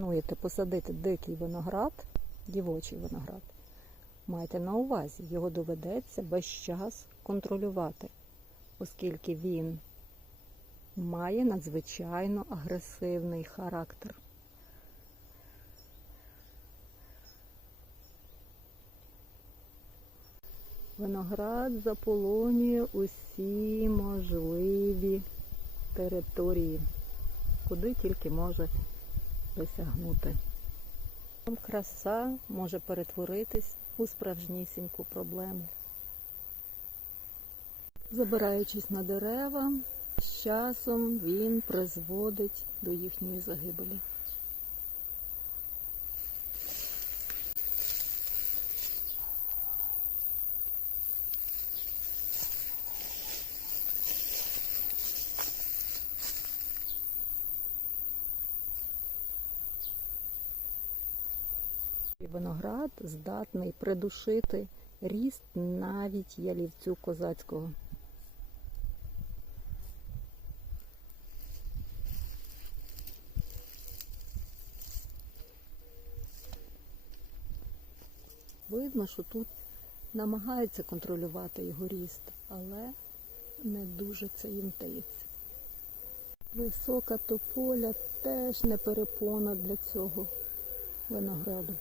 плануєте посадити дикий виноград, дівочий виноград, майте на увазі, його доведеться весь час контролювати, оскільки він має надзвичайно агресивний характер. Виноград заполонює усі можливі території, куди тільки може досягнути. Краса може перетворитись у справжнісіньку проблему. Забираючись на дерева, з часом він призводить до їхньої загибелі. Виноград здатний придушити ріст навіть ялівцю козацького. Видно, що тут намагаються контролювати його ріст, але не дуже це їм вдається. Висока тополя теж не перепона для цього винограду.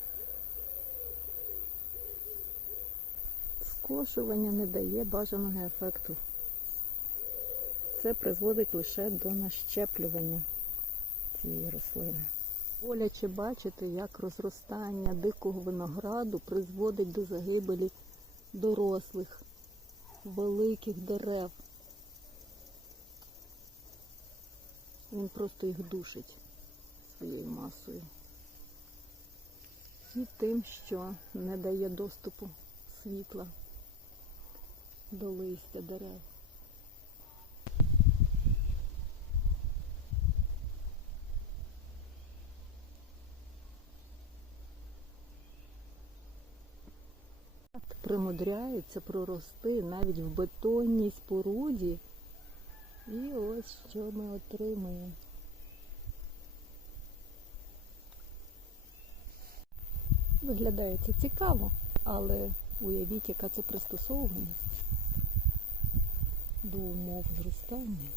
Скошування не дає бажаного ефекту. Це призводить лише до нащеплювання цієї рослини. Боляче бачити, як розростання дикого винограду призводить до загибелі дорослих, великих дерев. Він просто їх душить своєю масою. І тим, що не дає доступу світла до листя дерев. Примудряється прорости навіть в бетонній споруді. І ось що ми отримуємо. Виглядає це цікаво, але уявіть, яка це пристосованість до умов зростання.